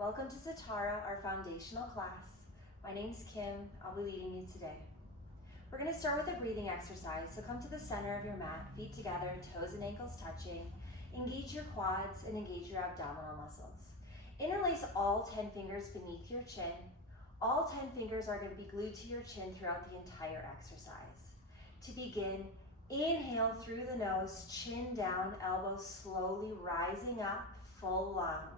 Welcome to Sitara, our foundational class. My name's Kim. I'll be leading you today. We're going to start with a breathing exercise, so come to the center of your mat, feet together, toes and ankles touching. Engage your quads and engage your abdominal muscles. Interlace all 10 fingers beneath your chin. All 10 fingers are going to be glued to your chin throughout the entire exercise. To begin, inhale through the nose, chin down, elbows slowly rising up, full lungs.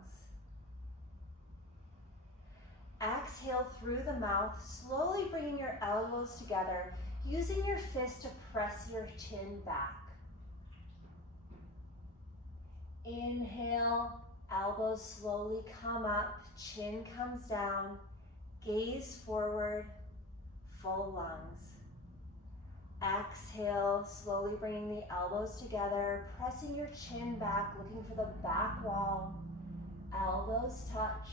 Exhale through the mouth, slowly bringing your elbows together, using your fist to press your chin back. Inhale, elbows slowly come up, chin comes down, gaze forward, full lungs. Exhale, slowly bringing the elbows together, pressing your chin back, looking for the back wall. Elbows touch.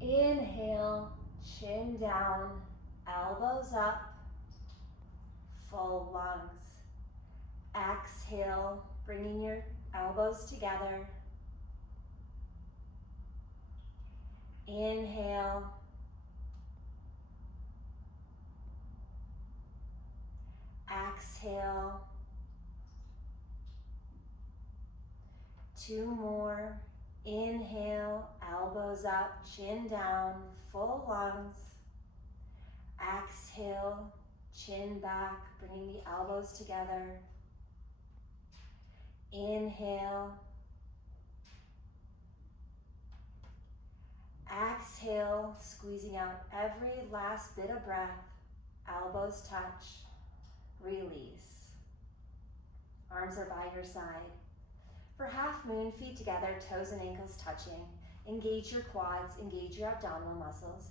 Inhale, chin down, elbows up, full lungs. Exhale, bringing your elbows together. Inhale. Exhale. 2 more. Inhale, elbows up, chin down, full lungs. Exhale, chin back, bringing the elbows together. Inhale. Exhale, squeezing out every last bit of breath. Elbows touch. Release. Arms are by your side. For half moon, feet together, toes and ankles touching. Engage your quads, engage your abdominal muscles.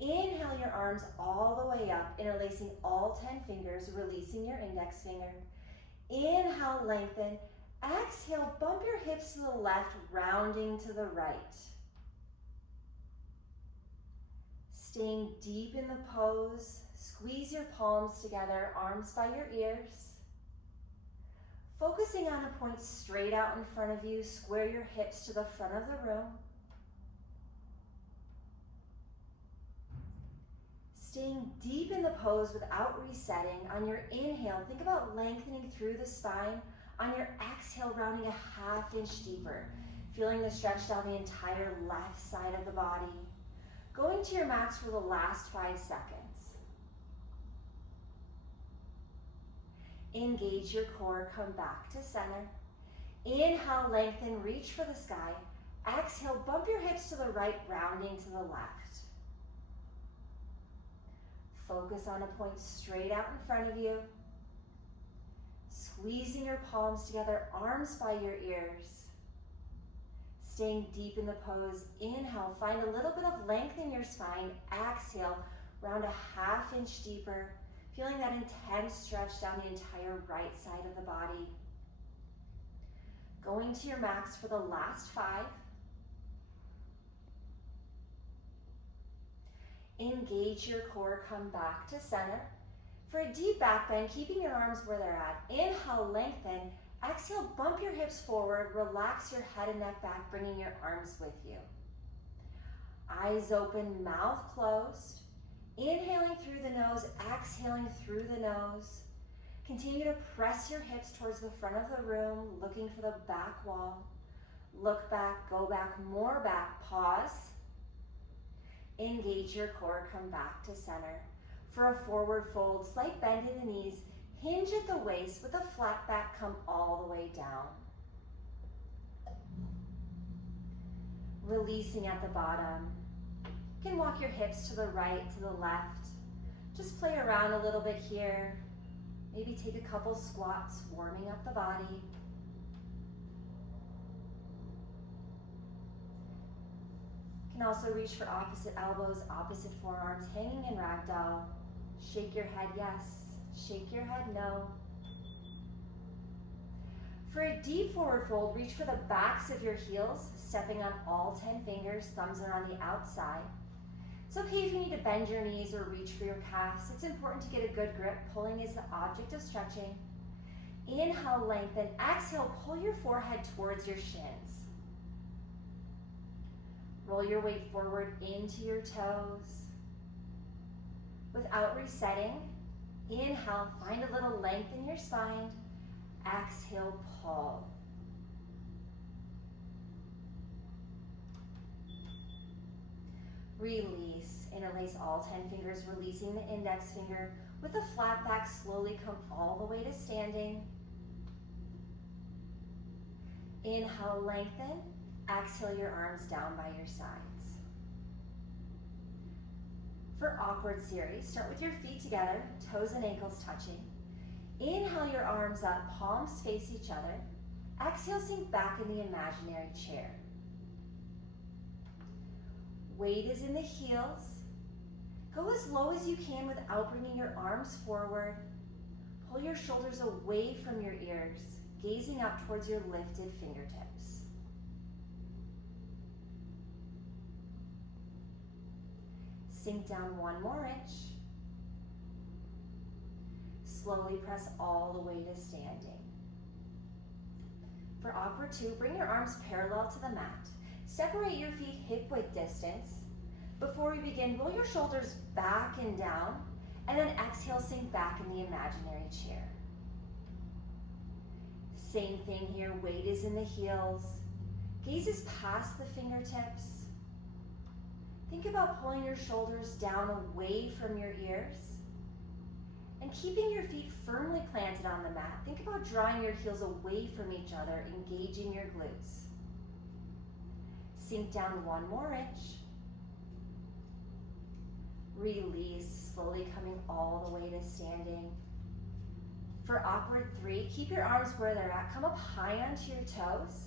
Inhale your arms all the way up, interlacing all 10 fingers, releasing your index finger. Inhale, lengthen. Exhale, bump your hips to the left, rounding to the right. Staying deep in the pose, squeeze your palms together, arms by your ears. Focusing on a point straight out in front of you, square your hips to the front of the room. Staying deep in the pose without resetting. On your inhale, think about lengthening through the spine. On your exhale, rounding a ½ inch deeper, feeling the stretch down the entire left side of the body. Going to your max for the last 5 seconds. Engage your core, come back to center. Inhale, lengthen, reach for the sky. Exhale, bump your hips to the right, rounding to the left. Focus on a point straight out in front of you. Squeezing your palms together, arms by your ears. Staying deep in the pose. Inhale, find a little bit of length in your spine. Exhale, round a ½ inch deeper. Feeling that intense stretch down the entire right side of the body. Going to your max for the last 5. Engage your core, come back to center. For a deep back bend, keeping your arms where they're at. Inhale, lengthen. Exhale, bump your hips forward. Relax your head and neck back, bringing your arms with you. Eyes open, mouth closed. Inhaling through the nose, exhaling through the nose. Continue to press your hips towards the front of the room, looking for the back wall. Look back, go back, more back, pause. Engage your core, come back to center. For a forward fold, slight bend in the knees, hinge at the waist with a flat back, come all the way down. Releasing at the bottom. You can walk your hips to the right, to the left. Just play around a little bit here. Maybe take a couple squats, warming up the body. You can also reach for opposite elbows, opposite forearms, hanging in ragdoll. Shake your head, yes. Shake your head, no. For a deep forward fold, reach for the backs of your heels, stepping on all 10 fingers, thumbs are on the outside. It's okay if you need to bend your knees or reach for your calves. It's important to get a good grip. Pulling is the object of stretching. Inhale, lengthen. Exhale, pull your forehead towards your shins. Roll your weight forward into your toes. Without resetting, inhale, find a little length in your spine. Exhale, pull. Release. Interlace all 10 fingers, releasing the index finger. With a flat back, slowly come all the way to standing. Inhale, lengthen. Exhale, your arms down by your sides. For awkward series, start with your feet together, toes and ankles touching. Inhale your arms up, palms face each other. Exhale, sink back in the imaginary chair. Weight is in the heels. Go as low as you can without bringing your arms forward. Pull your shoulders away from your ears, gazing up towards your lifted fingertips. Sink down 1 more inch. Slowly press all the way to standing. For awkward 2, bring your arms parallel to the mat. Separate your feet hip-width distance. Before we begin, roll your shoulders back and down, and then exhale, sink back in the imaginary chair. Same thing here, weight is in the heels. Gaze is past the fingertips. Think about pulling your shoulders down away from your ears and keeping your feet firmly planted on the mat. Think about drawing your heels away from each other, engaging your glutes. Sink down 1 more inch. Release, slowly coming all the way to standing. For awkward 3, keep your arms where they're at. Come up high onto your toes.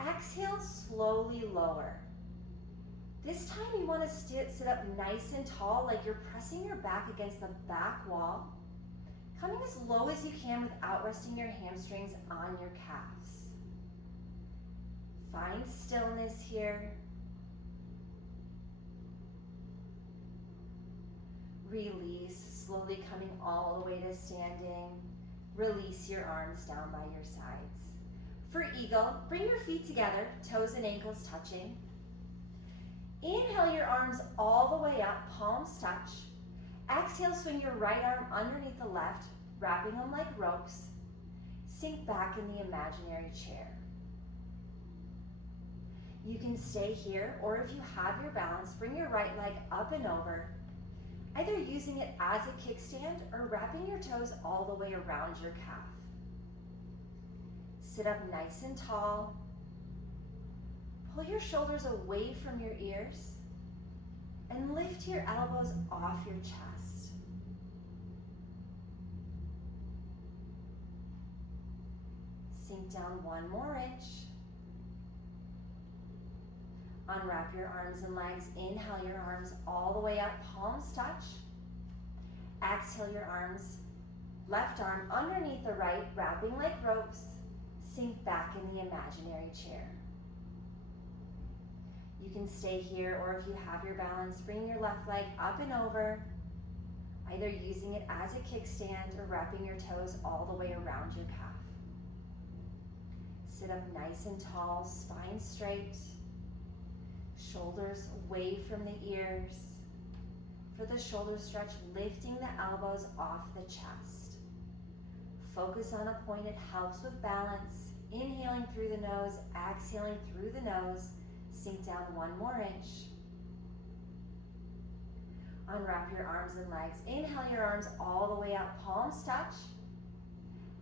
Exhale, slowly lower. This time you want to sit up nice and tall, like you're pressing your back against the back wall. Coming as low as you can without resting your hamstrings on your calves. Find stillness here. Release, slowly coming all the way to standing. Release your arms down by your sides. For eagle, bring your feet together, toes and ankles touching. Inhale your arms all the way up, palms touch. Exhale, swing your right arm underneath the left, wrapping them like ropes. Sink back in the imaginary chair. You can stay here, or if you have your balance, bring your right leg up and over, either using it as a kickstand or wrapping your toes all the way around your calf. Sit up nice and tall. Pull your shoulders away from your ears and lift your elbows off your chest. Sink down 1 more inch. Unwrap your arms and legs. Inhale your arms all the way up, palms touch. Exhale your arms, left arm underneath the right, wrapping like ropes. Sink back in the imaginary chair. You can stay here, or if you have your balance, bring your left leg up and over, either using it as a kickstand or wrapping your toes all the way around your calf. Sit up nice and tall, spine straight, shoulders away from the ears. For the shoulder stretch, lifting the elbows off the chest. Focus on a point, it helps with balance. Inhaling through the nose, exhaling through the nose. Sink down 1 more inch. Unwrap your arms and legs. Inhale your arms all the way up, palms touch.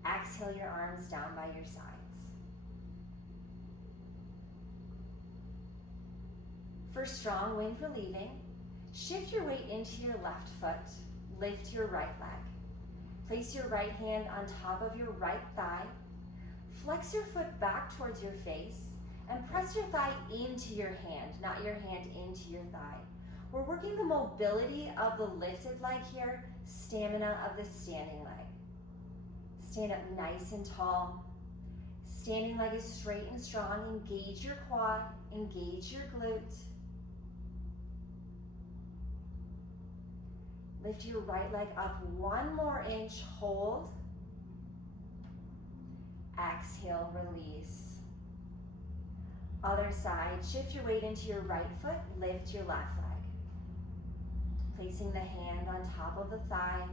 Exhale your arms down by your sides. For strong wind relieving, shift your weight into your left foot. Lift your right leg. Place your right hand on top of your right thigh. Flex your foot back towards your face and press your thigh into your hand, not your hand into your thigh. We're working the mobility of the lifted leg here, stamina of the standing leg. Stand up nice and tall. Standing leg is straight and strong. Engage your quad, engage your glute. Lift your right leg up 1 more inch, hold. Exhale, release. Other side, shift your weight into your right foot, lift your left leg. Placing the hand on top of the thigh,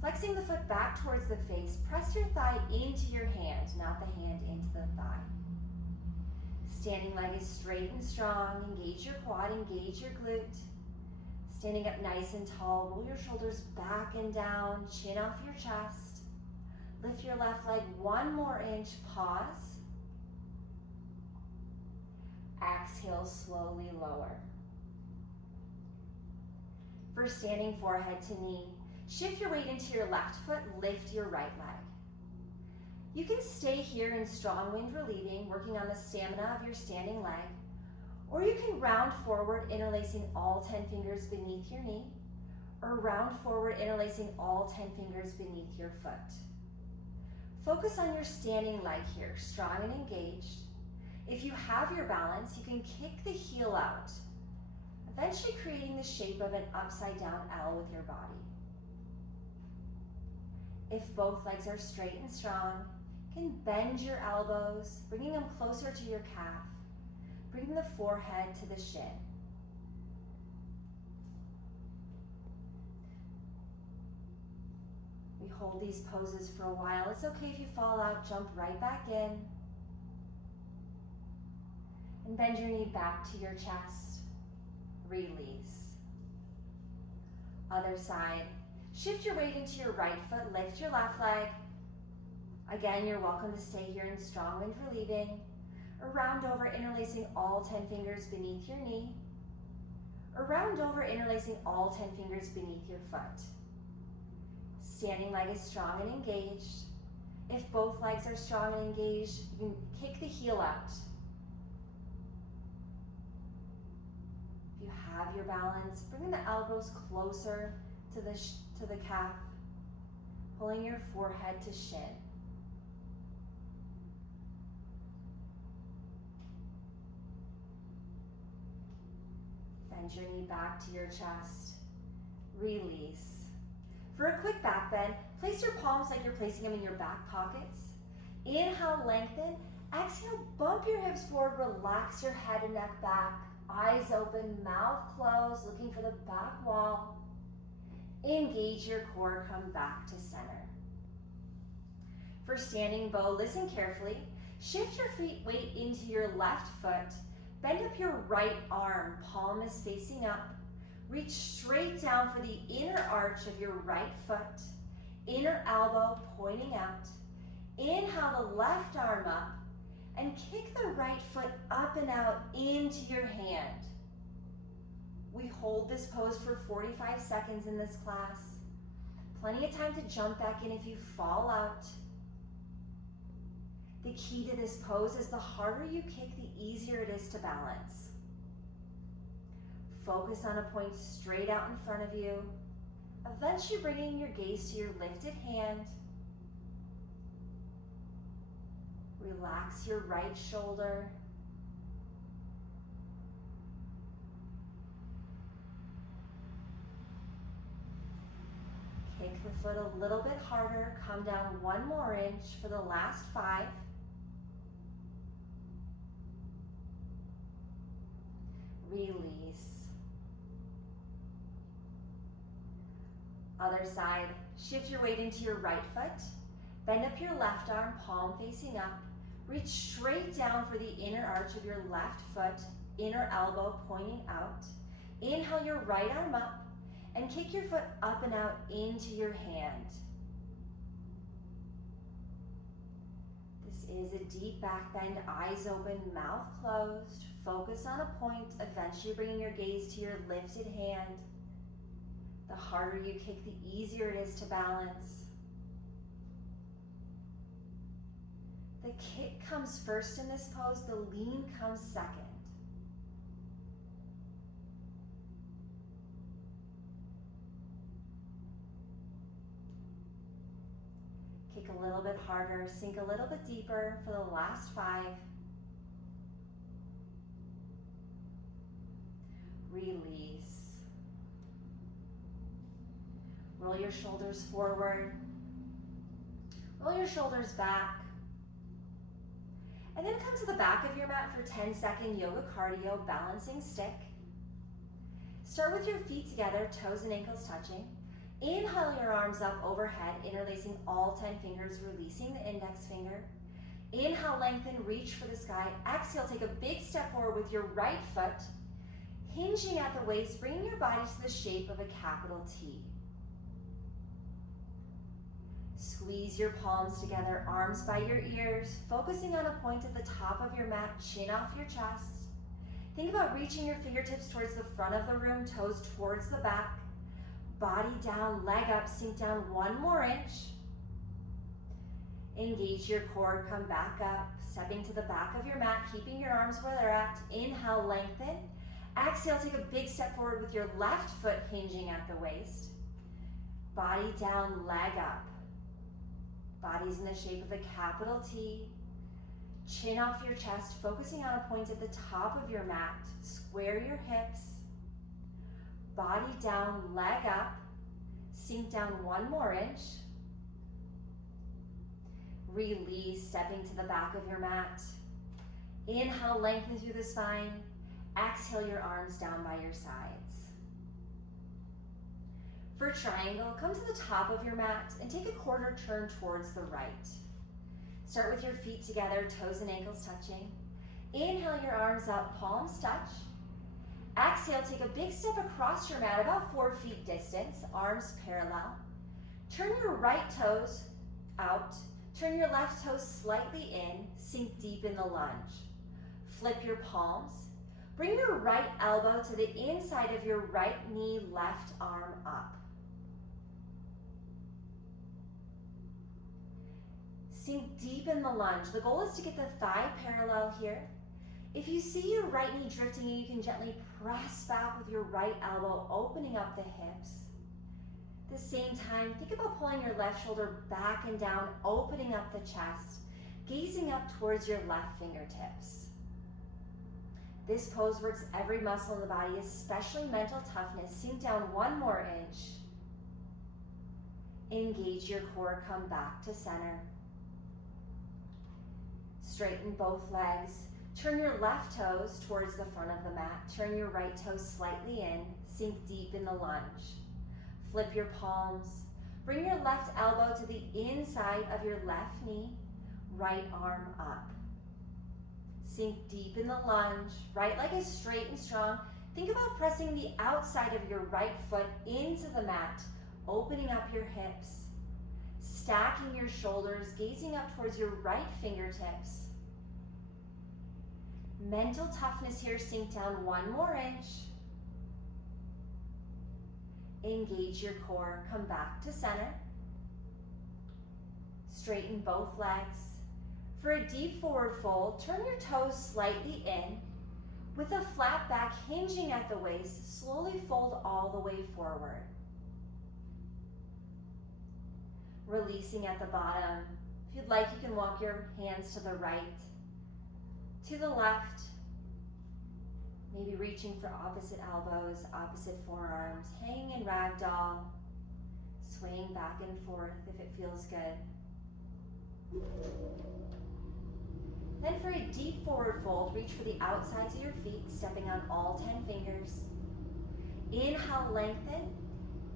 flexing the foot back towards the face, press your thigh into your hand, not the hand into the thigh. Standing leg is straight and strong, engage your quad, engage your glute. Standing up nice and tall, roll your shoulders back and down, chin off your chest. Lift your left leg 1 more inch, pause. Exhale, slowly lower. For standing forehead to knee, shift your weight into your left foot, lift your right leg. You can stay here in strong wind relieving, working on the stamina of your standing leg, or you can round forward, interlacing all 10 fingers beneath your knee, or round forward, interlacing all 10 fingers beneath your foot. Focus on your standing leg here, strong and engaged. If you have your balance, you can kick the heel out, eventually creating the shape of an upside down L with your body. If both legs are straight and strong, you can bend your elbows, bringing them closer to your calf, bringing the forehead to the shin. We hold these poses for a while. It's okay if you fall out, jump right back in. And bend your knee back to your chest. Release. Other side. Shift your weight into your right foot, lift your left leg. Again, you're welcome to stay here in strong wind relieving, or round over, interlacing all 10 fingers beneath your knee, or round over, interlacing all 10 fingers beneath your foot. Standing leg is strong and engaged. If both legs are strong and engaged, you can kick the heel out. If you have your balance, bring the elbows closer to the calf, pulling your forehead to shin. Bend your knee back to your chest. Release. For a quick back bend, place your palms like you're placing them in your back pockets. Inhale, lengthen. Exhale, bump your hips forward, relax your head and neck back. Eyes open, mouth closed, looking for the back wall. Engage your core, come back to center. For standing bow, listen carefully. Shift your weight into your left foot. Bend up your right arm, palm is facing up. Reach straight down for the inner arch of your right foot. Inner elbow pointing out. Inhale the left arm up and kick the right foot up and out into your hand. We hold this pose for 45 seconds in this class. Plenty of time to jump back in if you fall out. The key to this pose is the harder you kick, the easier it is to balance. Focus on a point straight out in front of you, eventually bringing your gaze to your lifted hand. Relax your right shoulder. Kick the foot a little bit harder. Come down 1 more inch for the last 5. Release. Other side. Shift your weight into your right foot. Bend up your left arm, palm facing up. Reach straight down for the inner arch of your left foot, inner elbow pointing out. Inhale your right arm up and kick your foot up and out into your hand. This is a deep back bend, eyes open, mouth closed. Focus on a point, eventually bringing your gaze to your lifted hand. The harder you kick, the easier it is to balance. The kick comes first in this pose, the lean comes second. Kick a little bit harder, sink a little bit deeper for the last 5. Release. Roll your shoulders forward. Roll your shoulders back. And then come to the back of your mat for 10-second yoga cardio balancing stick. Start with your feet together, toes and ankles touching. Inhale your arms up overhead, interlacing all 10 fingers, releasing the index finger. Inhale, lengthen, reach for the sky. Exhale, take a big step forward with your right foot, hinging at the waist, bringing your body to the shape of a capital T. Squeeze your palms together, arms by your ears, focusing on a point at the top of your mat, chin off your chest. Think about reaching your fingertips towards the front of the room, toes towards the back. Body down, leg up, sink down 1 more inch. Engage your core, come back up, stepping to the back of your mat, keeping your arms where they're at. Inhale, lengthen. Exhale, take a big step forward with your left foot hinging at the waist. Body down, leg up. Body's in the shape of a capital T. Chin off your chest, focusing on a point at the top of your mat. Square your hips. Body down, leg up. Sink down 1 more inch. Release, stepping to the back of your mat. Inhale, lengthen through the spine. Exhale your arms down by your sides. For triangle, come to the top of your mat and take a quarter turn towards the right. Start with your feet together, toes and ankles touching. Inhale your arms up, palms touch. Exhale, take a big step across your mat, about 4 feet distance, arms parallel. Turn your right toes out. Turn your left toes slightly in, sink deep in the lunge. Flip your palms. Bring your right elbow to the inside of your right knee, left arm up. Sink deep in the lunge. The goal is to get the thigh parallel here. If you see your right knee drifting, you can gently press back with your right elbow, opening up the hips. At the same time, think about pulling your left shoulder back and down, opening up the chest, gazing up towards your left fingertips. This pose works every muscle in the body, especially mental toughness. Sink down 1 more inch. Engage your core, come back to center. Straighten both legs. Turn your left toes towards the front of the mat. Turn your right toes slightly in. Sink deep in the lunge. Flip your palms. Bring your left elbow to the inside of your left knee. Right arm up. Sink deep in the lunge. Right leg is straight and strong. Think about pressing the outside of your right foot into the mat, opening up your hips, stacking your shoulders, gazing up towards your right fingertips. Mental toughness here, sink down 1 more inch. Engage your core, come back to center. Straighten both legs. For a deep forward fold, turn your toes slightly in. With a flat back hinging at the waist, slowly fold all the way forward. Releasing at the bottom. If you'd like, you can walk your hands to the right, to the left, maybe reaching for opposite elbows, opposite forearms, hanging in ragdoll, swaying back and forth if it feels good. Then for a deep forward fold, reach for the outsides of your feet, stepping on all 10 fingers. Inhale, lengthen.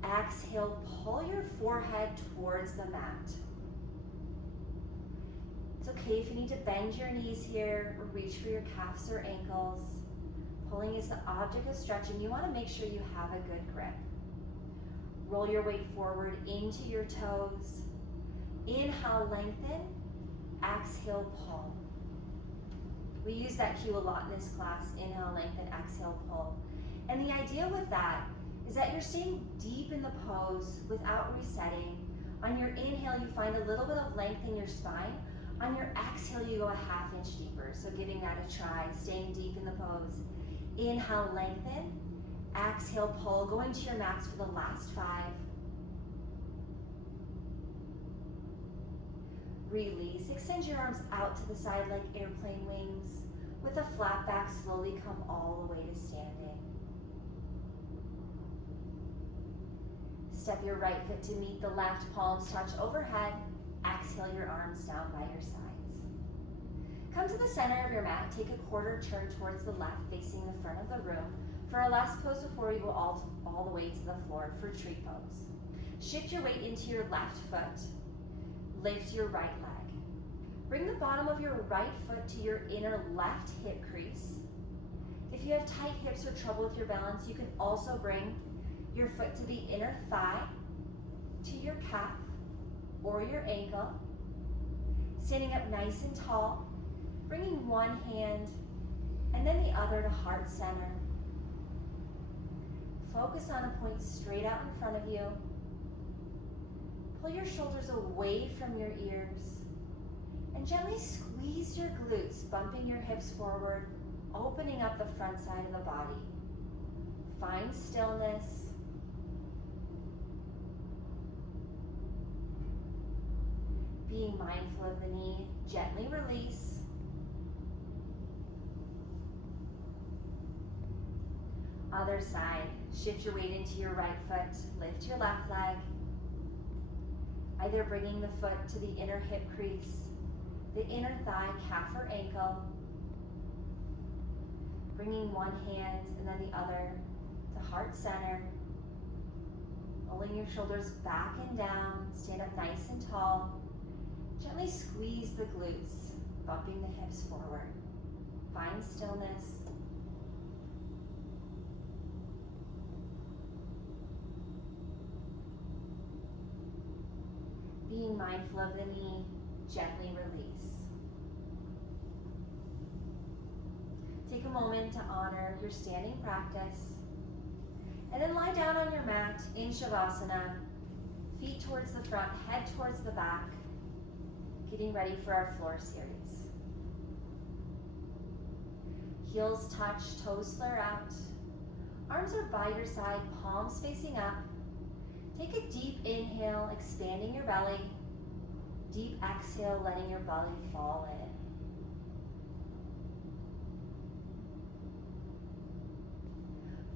Exhale, pull your forehead towards the mat. It's okay if you need to bend your knees here or reach for your calves or ankles. Pulling is the object of stretching. You want to make sure you have a good grip. Roll your weight forward into your toes. Inhale, lengthen. Exhale, pull. We use that cue a lot in this class. Inhale, lengthen, exhale, pull. And the idea with that is that you're staying deep in the pose without resetting. On your inhale, you find a little bit of length in your spine. On your exhale, you go a ½ inch deeper. So giving that a try, staying deep in the pose. Inhale, lengthen. Exhale, pull. Going to your max for the last 5. Release. Extend your arms out to the side like airplane wings. With a flat back, slowly come all the way to standing. Step your right foot to meet the left, palms touch overhead. Exhale your arms down by your sides. Come to the center of your mat, take a quarter turn towards the left, facing the front of the room, for our last pose before we go all the way to the floor for tree pose. Shift your weight into your left foot. Lift your right leg. Bring the bottom of your right foot to your inner left hip crease. If you have tight hips or trouble with your balance, you can also bring your foot to the inner thigh, to your calf or your ankle. Standing up nice and tall, bringing one hand and then the other to heart center. Focus on a point straight out in front of you. Pull your shoulders away from your ears and gently squeeze your glutes, bumping your hips forward, opening up the front side of the body. Find stillness. Being mindful of the knee, gently release. Other side, shift your weight into your right foot, lift your left leg, either bringing the foot to the inner hip crease, the inner thigh, calf or ankle, bringing one hand and then the other to heart center, rolling your shoulders back and down, stand up nice and tall, gently squeeze the glutes, bumping the hips forward. Find stillness. Being mindful of the knee, gently release. Take a moment to honor your standing practice, and then lie down on your mat in Shavasana, feet towards the front, head towards the back, getting ready for our floor series. Heels touch, toes flare out. Arms are by your side, palms facing up. Take a deep inhale, expanding your belly. Deep exhale, letting your belly fall in.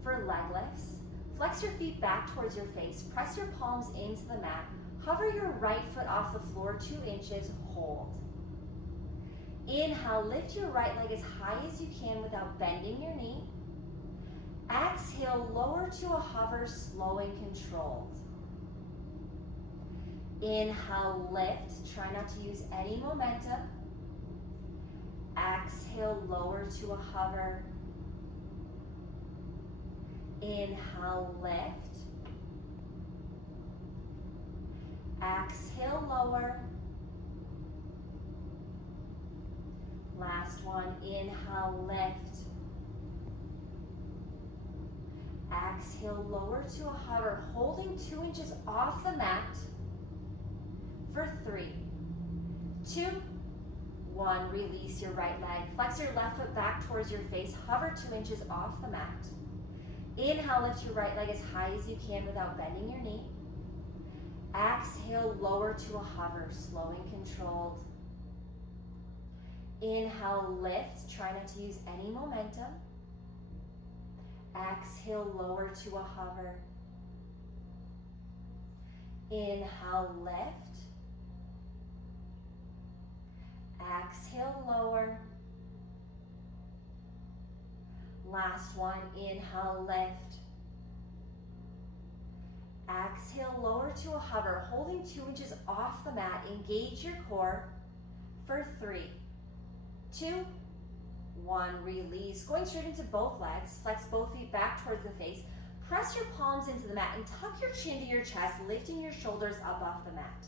For leg lifts, flex your feet back towards your face. Press your palms into the mat. Hover your right foot off the floor 2 inches, hold. Inhale, lift your right leg as high as you can without bending your knee. Exhale, lower to a hover, slow and controlled. Inhale, lift, try not to use any momentum. Exhale, lower to a hover. Inhale, lift. Exhale, lower. Last one, inhale, lift. Exhale, lower to a hover, holding 2 inches off the mat for 3, 2, 1. Release your right leg. Flex your left foot back towards your face. Hover 2 inches off the mat. Inhale, lift your right leg as high as you can without bending your knee. Exhale, lower to a hover, slow and controlled. Inhale, lift. Try not to use any momentum. Exhale, lower to a hover. Inhale, lift. Exhale, lower. Last one, inhale, lift. Exhale, lower to a hover, holding 2 inches off the mat. Engage your core for 3, 2, 1. Release. Going straight into both legs. Flex both feet back towards the face. Press your palms into the mat and tuck your chin to your chest, lifting your shoulders up off the mat.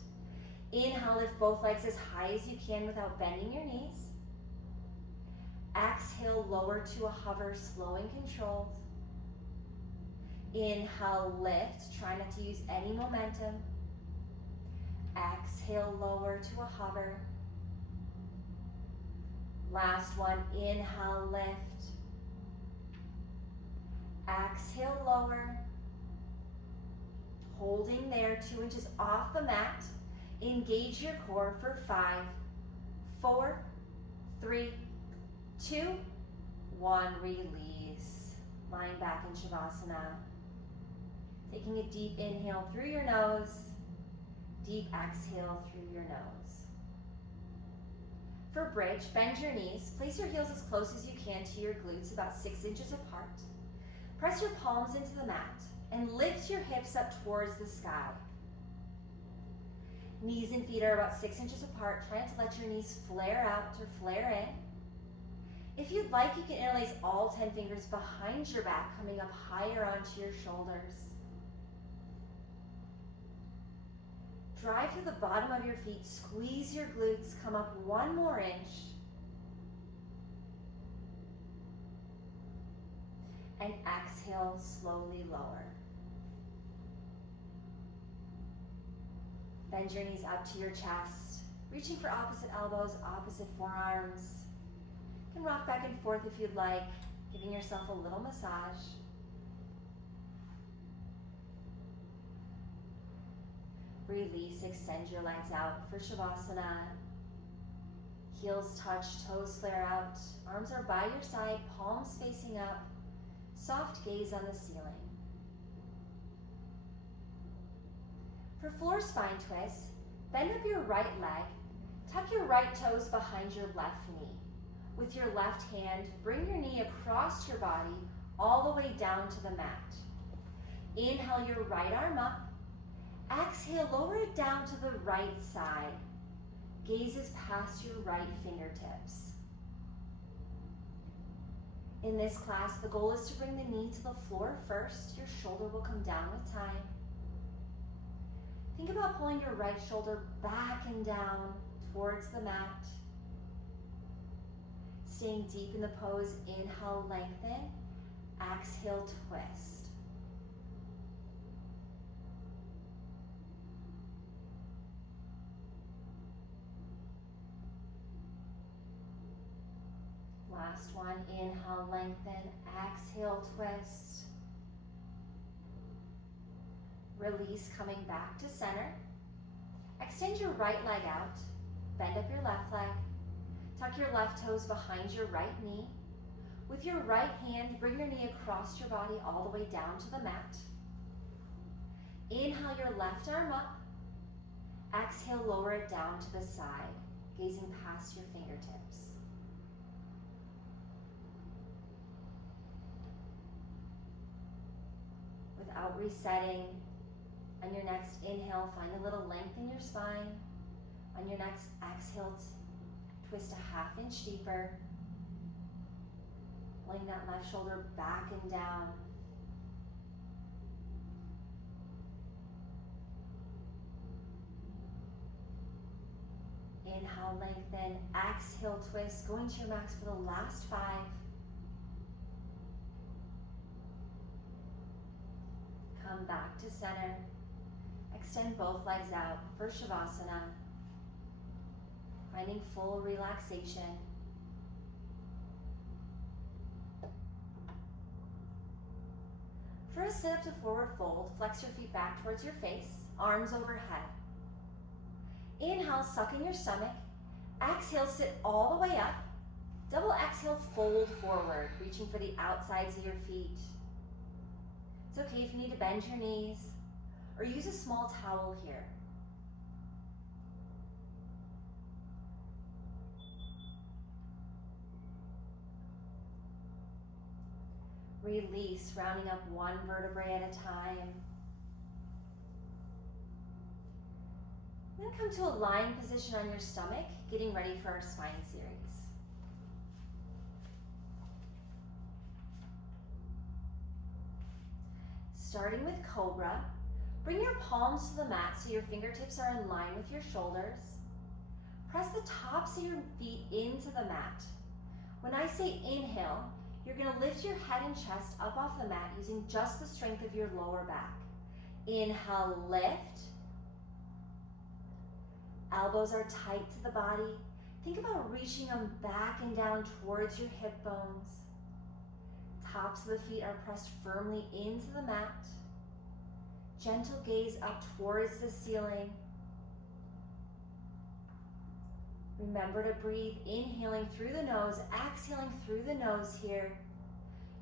Inhale, lift both legs as high as you can without bending your knees. Exhale, lower to a hover, slow and controlled. Inhale, lift. Try not to use any momentum. Exhale, lower to a hover. Last one, inhale, lift. Exhale, lower. Holding there, 2 inches off the mat. Engage your core for 5, 4, 3, 2, 1. Release. Lying back in Shavasana. Taking a deep inhale through your nose. Deep exhale through your nose. For bridge, bend your knees. Place your heels as close as you can to your glutes, about 6 inches apart. Press your palms into the mat and lift your hips up towards the sky. Knees and feet are about 6 inches apart. Try not to let your knees flare out or flare in. If you'd like, you can interlace all 10 fingers behind your back, coming up higher onto your shoulders. Drive to the bottom of your feet, squeeze your glutes, come up 1 more inch. And exhale, slowly lower. Bend your knees up to your chest, reaching for opposite elbows, opposite forearms. You can rock back and forth if you'd like, giving yourself a little massage. Release, extend your legs out for Shavasana. Heels touch, toes flare out. Arms are by your side, palms facing up. Soft gaze on the ceiling. For floor spine twist, bend up your right leg. Tuck your right toes behind your left knee. With your left hand, bring your knee across your body all the way down to the mat. Inhale your right arm up. Exhale, lower it down to the right side. Gazes past your right fingertips. In this class, the goal is to bring the knee to the floor first. Your shoulder will come down with time. Think about pulling your right shoulder back and down towards the mat. Staying deep in the pose, inhale, lengthen. Exhale, twist. Last one, inhale, lengthen, exhale, twist. Release, coming back to center. Extend your right leg out, bend up your left leg. Tuck your left toes behind your right knee. With your right hand, bring your knee across your body all the way down to the mat. Inhale your left arm up. Exhale, lower it down to the side, gazing past your fingertips. Without resetting, on your next inhale, find a little length in your spine. On your next exhale, twist a ½ inch deeper. Pulling that left shoulder back and down. Inhale, lengthen. Exhale, twist. Going to your max for the last 5. Come back to center. Extend both legs out for Shavasana. Finding full relaxation. For a sit up to forward fold, flex your feet back towards your face, arms overhead. Inhale, suck in your stomach. Exhale, sit all the way up. Double exhale, fold forward, reaching for the outsides of your feet. It's okay if you need to bend your knees or use a small towel here. Release, rounding up 1 vertebrae at a time. Then come to a lying position on your stomach, getting ready for our spine series. Starting with Cobra, bring your palms to the mat so your fingertips are in line with your shoulders. Press the tops of your feet into the mat. When I say inhale, you're going to lift your head and chest up off the mat using just the strength of your lower back. Inhale, lift. Elbows are tight to the body. Think about reaching them back and down towards your hip bones. Tops of the feet are pressed firmly into the mat. Gentle gaze up towards the ceiling. Remember to breathe, inhaling through the nose, exhaling through the nose here.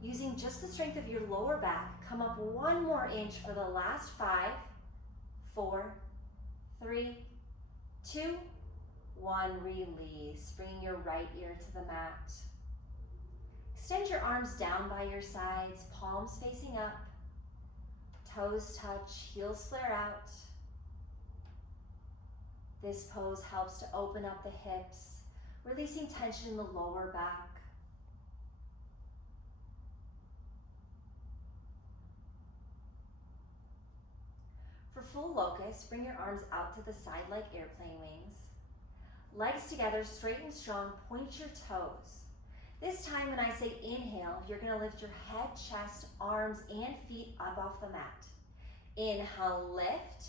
Using just the strength of your lower back, come up 1 more inch for the last 5, 4, 3, 2, 1, release, bringing your right ear to the mat. Extend your arms down by your sides, palms facing up, toes touch, heels flare out. This pose helps to open up the hips, releasing tension in the lower back. For full locust, bring your arms out to the side like airplane wings. Legs together, straight and strong, point your toes. This time when I say inhale, you're gonna lift your head, chest, arms, and feet up off the mat. Inhale, lift.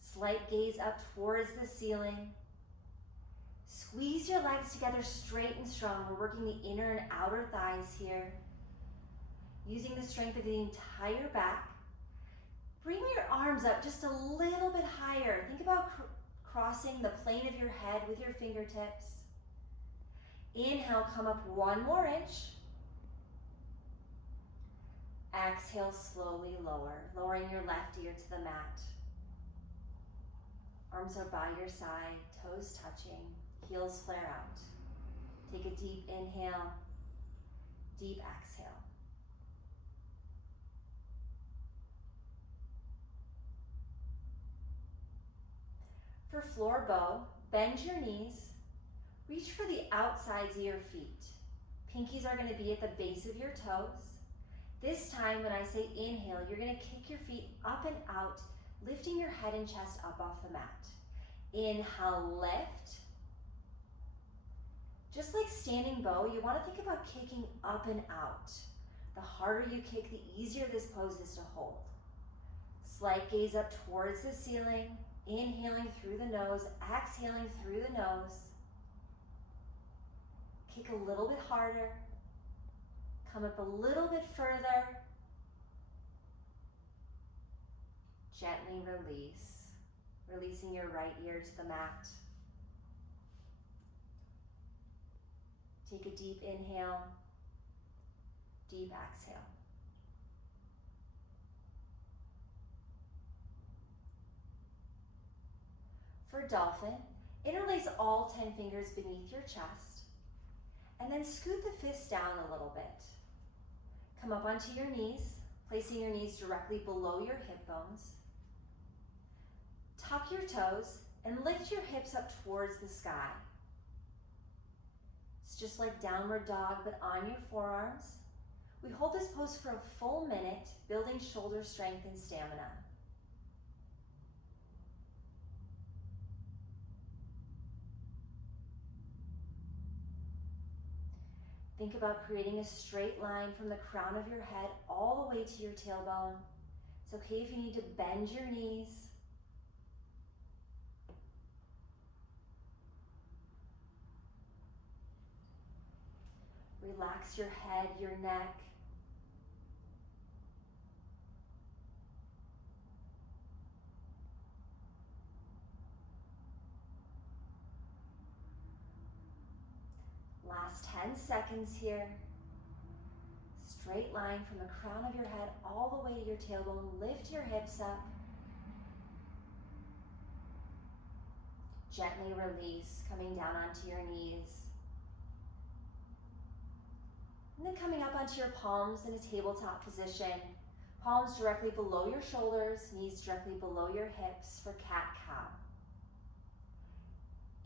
Slight gaze up towards the ceiling. Squeeze your legs together straight and strong. We're working the inner and outer thighs here. Using the strength of the entire back. Bring your arms up just a little bit higher. Think about crossing the plane of your head with your fingertips. Inhale, come up 1 more inch. Exhale, slowly lower, lowering your left ear to the mat. Arms are by your side, toes touching, heels flare out. Take a deep inhale, deep exhale. For floor bow, bend your knees, reach for the outsides of your feet. Pinkies are gonna be at the base of your toes. This time when I say inhale, you're gonna kick your feet up and out, lifting your head and chest up off the mat. Inhale, lift. Just like standing bow, you wanna think about kicking up and out. The harder you kick, the easier this pose is to hold. Slight gaze up towards the ceiling, inhaling through the nose, exhaling through the nose. Kick a little bit harder. Come up a little bit further. Gently release, releasing your right ear to the mat. Take a deep inhale, deep exhale. For dolphin, interlace all 10 fingers beneath your chest, and then scoot the fists down a little bit. Come up onto your knees, placing your knees directly below your hip bones. Tuck your toes and lift your hips up towards the sky. It's just like downward dog, but on your forearms. We hold this pose for a full minute, building shoulder strength and stamina. Think about creating a straight line from the crown of your head all the way to your tailbone. It's okay if you need to bend your knees. Relax your head, your neck. Last 10 seconds here. Straight line from the crown of your head all the way to your tailbone. Lift your hips up. Gently release, coming down onto your knees. And then coming up onto your palms in a tabletop position. Palms directly below your shoulders, knees directly below your hips for cat-cow.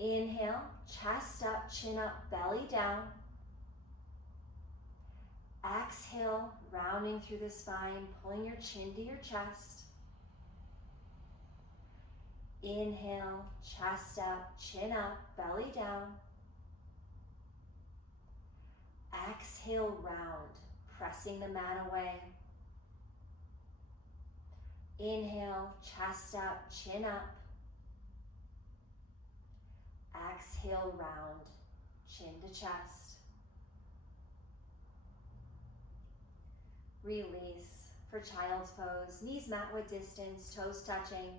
Inhale, chest up, chin up, belly down. Exhale, rounding through the spine, pulling your chin to your chest. Inhale, chest up, chin up, belly down. Exhale, round, pressing the mat away. Inhale, chest up, chin up. Exhale, round, chin to chest. Release for child's pose. Knees mat width distance, toes touching.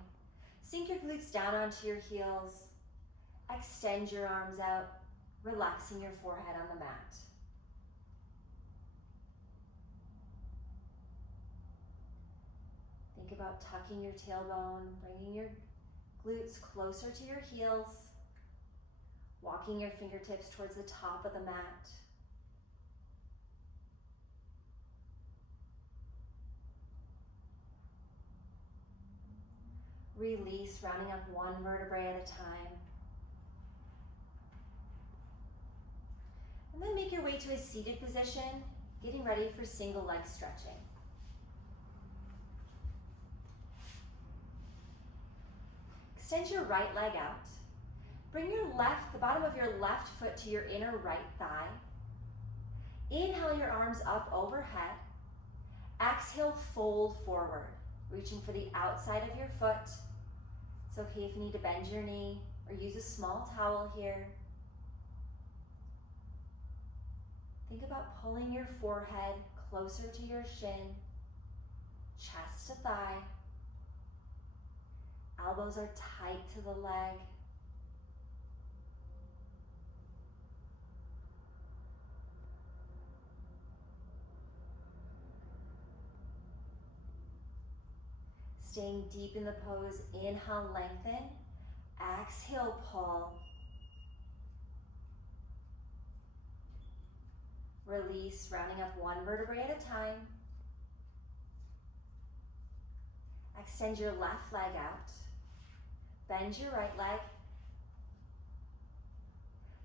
Sink your glutes down onto your heels. Extend your arms out, relaxing your forehead on the mat. Think about tucking your tailbone, bringing your glutes closer to your heels, walking your fingertips towards the top of the mat. Release, rounding up one vertebrae at a time. And then make your way to a seated position, getting ready for single leg stretching. Extend your right leg out. Bring the bottom of your left foot to your inner right thigh. Inhale your arms up overhead. Exhale, fold forward, reaching for the outside of your foot. It's okay if you need to bend your knee or use a small towel here. Think about pulling your forehead closer to your shin, chest to thigh. Elbows are tight to the leg. Staying deep in the pose, inhale, lengthen. Exhale, pull. Release, rounding up one vertebrae at a time. Extend your left leg out. Bend your right leg.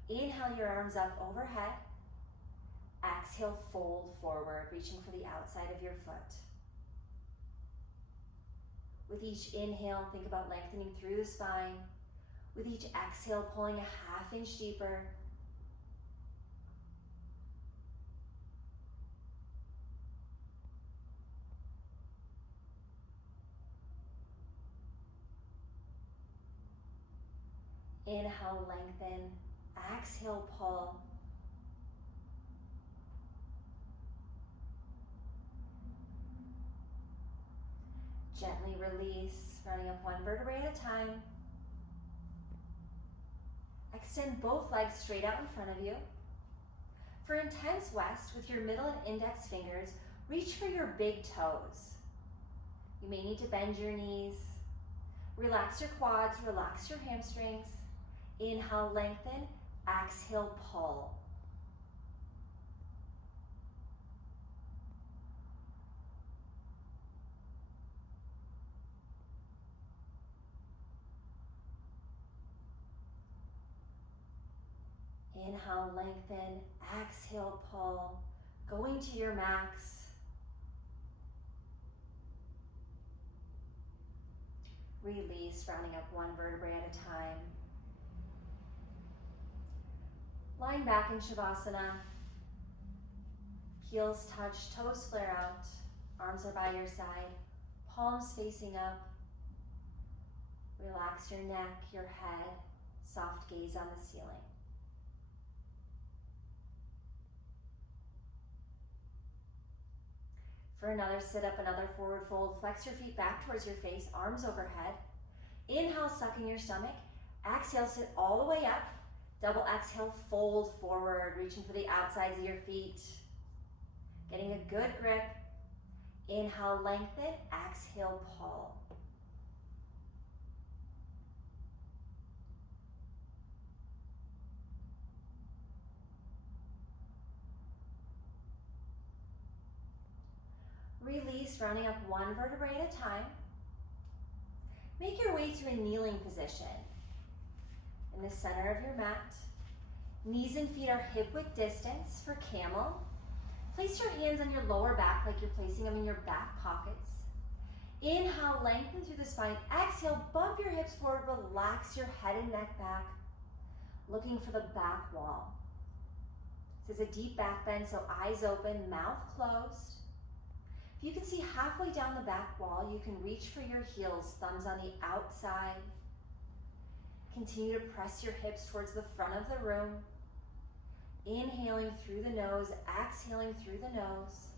Inhale your arms up overhead. Exhale, fold forward, reaching for the outside of your foot. With each inhale, think about lengthening through the spine. With each exhale, pulling a ½ inch deeper. Inhale, lengthen. Exhale, pull. Gently release, running up one vertebrae at a time. Extend both legs straight out in front of you. For intense rest, with your middle and index fingers, reach for your big toes. You may need to bend your knees. Relax your quads, relax your hamstrings. Inhale, lengthen. Exhale, pull. Inhale, lengthen. Exhale, pull. Going to your max. Release, rounding up one vertebrae at a time. Lying back in Shavasana. Heels touch, toes flare out. Arms are by your side. Palms facing up. Relax your neck, your head. Soft gaze on the ceiling. For another sit-up, another forward fold, flex your feet back towards your face, arms overhead. Inhale, suck in your stomach. Exhale, sit all the way up. Double exhale, fold forward, reaching for the outsides of your feet. Getting a good grip. Inhale, lengthen. Exhale, pull. Release, rounding up one vertebrae at a time. Make your way to a kneeling position. In the center of your mat, knees and feet are hip-width distance for camel. Place your hands on your lower back like you're placing them in your back pockets. Inhale, lengthen through the spine. Exhale, bump your hips forward, relax your head and neck back, looking for the back wall. This is a deep back bend, so eyes open, mouth closed. If you can see halfway down the back wall, you can reach for your heels, thumbs on the outside. Continue to press your hips towards the front of the room. Inhaling through the nose, exhaling through the nose.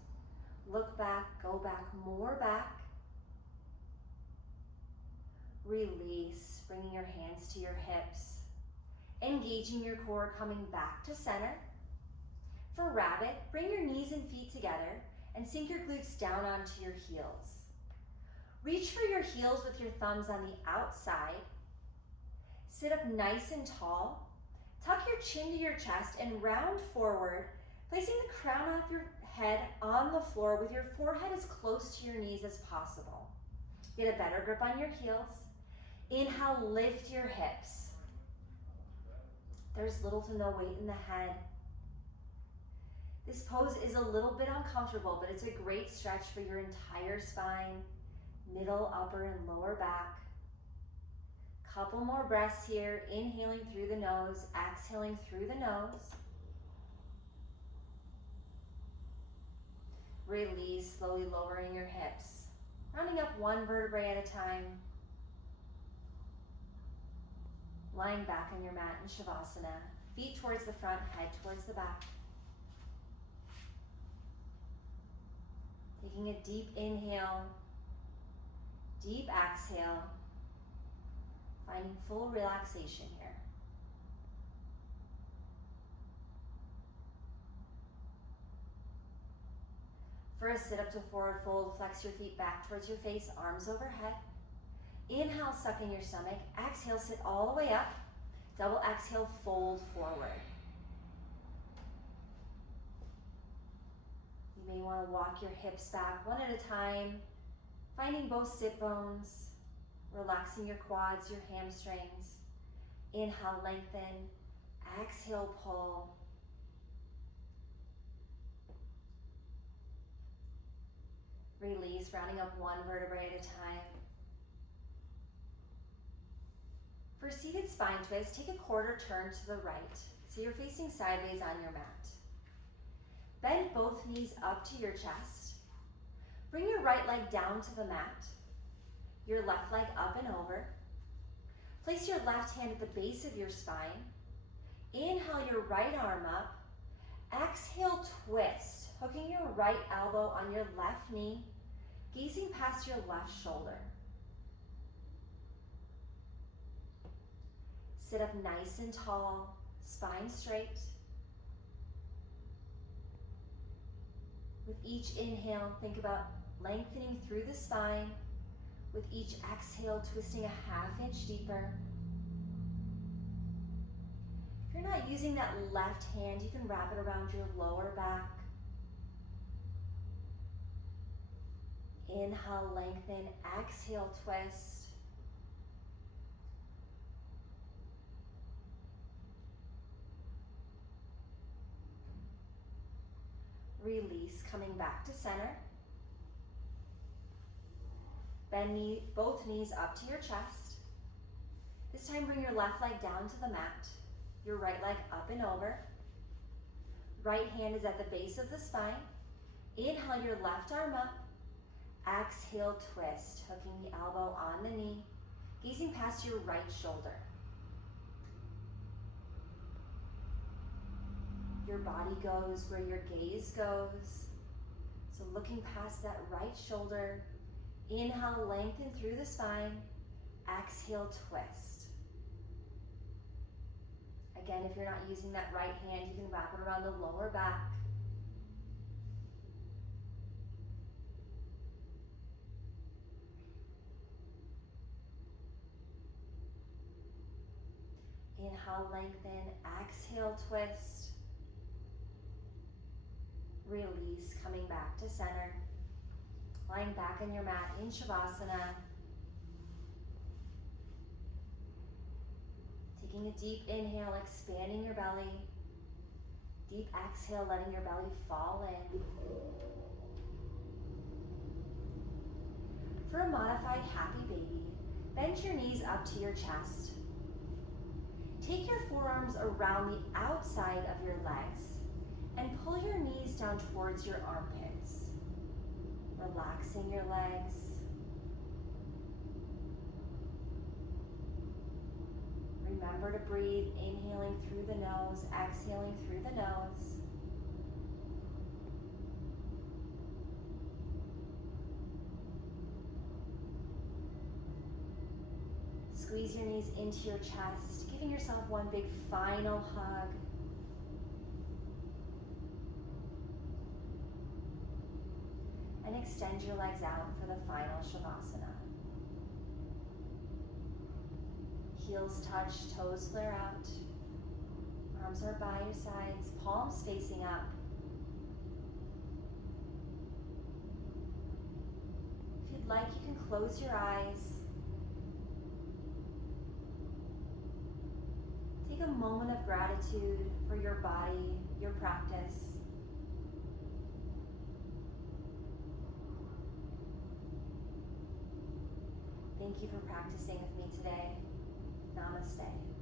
Look back, go back, more back. Release, bringing your hands to your hips. Engaging your core, coming back to center. For rabbit, bring your knees and feet together and sink your glutes down onto your heels. Reach for your heels with your thumbs on the outside. Sit up nice and tall. Tuck your chin to your chest and round forward, placing the crown of your head on the floor with your forehead as close to your knees as possible. Get a better grip on your heels. Inhale, lift your hips. There's little to no weight in the head. This pose is a little bit uncomfortable, but it's a great stretch for your entire spine, middle, upper, and lower back. Couple more breaths here, inhaling through the nose, exhaling through the nose. Release, slowly lowering your hips, rounding up one vertebrae at a time. Lying back on your mat in Shavasana, feet towards the front, head towards the back. Taking a deep inhale, deep exhale, finding full relaxation here. For a sit up to forward fold, flex your feet back towards your face, arms overhead. Inhale, suck in your stomach. Exhale, sit all the way up. Double exhale, fold forward. You may want to walk your hips back one at a time, finding both sit bones, relaxing your quads, your hamstrings. Inhale, lengthen. Exhale, pull. Release, rounding up one vertebrae at a time. For seated spine twist, take a quarter turn to the right, so you're facing sideways on your mat. Bend both knees up to your chest. Bring your right leg down to the mat, your left leg up and over. Place your left hand at the base of your spine. Inhale your right arm up. Exhale, twist, hooking your right elbow on your left knee, gazing past your left shoulder. Sit up nice and tall, spine straight. With each inhale, think about lengthening through the spine. With each exhale, twisting a half inch deeper. If you're not using that left hand, you can wrap it around your lower back. Inhale, lengthen. Exhale, twist. Release, coming back to center. Bend both knees up to your chest. This time bring your left leg down to the mat, your right leg up and over. Right hand is at the base of the spine. Inhale your left arm up. Exhale, twist, hooking the elbow on the knee, gazing past your right shoulder. Your body goes where your gaze goes. So looking past that right shoulder. Inhale, lengthen through the spine. Exhale, twist. Again, if you're not using that right hand, you can wrap it around the lower back. Inhale, lengthen. Exhale, twist. Release, coming back to center. Lying back on your mat in Shavasana. Taking a deep inhale, expanding your belly. Deep exhale, letting your belly fall in. For a modified happy baby, bend your knees up to your chest. Take your forearms around the outside of your legs and pull your knees down towards your armpits, relaxing your legs. Remember to breathe, inhaling through the nose, exhaling through the nose. Squeeze your knees into your chest, giving yourself one big final hug. And extend your legs out for the final Shavasana. Heels touch, toes flare out. Arms are by your sides, palms facing up. If you'd like, you can close your eyes. Take a moment of gratitude for your body, your practice. Thank you for practicing with me today. Namaste.